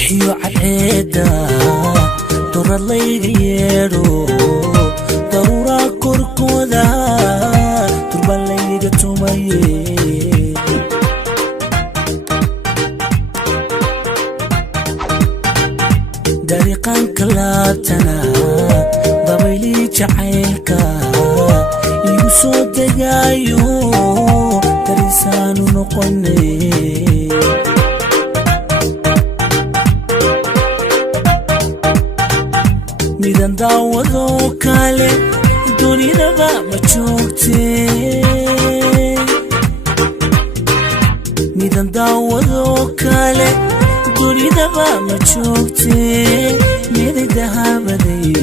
دحيو عيدا دور الليل يرو ضرورة كركودا تربى الليل تميي dariiqan kalaabtana dabayli jacaylka igu soo degaayo darisaanu noqonay midan daawado kale dunidaba ma joogtee midan daawado kale dunidaba ma joogtee midi dahabaday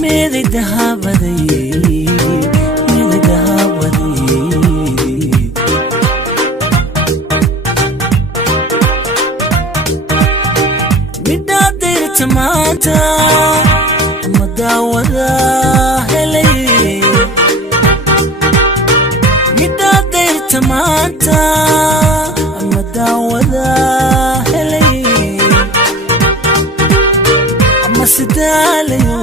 midi dahabaday midaadir tamaanta madawada helay midaadir tamaanta madawada helay ama sidalayo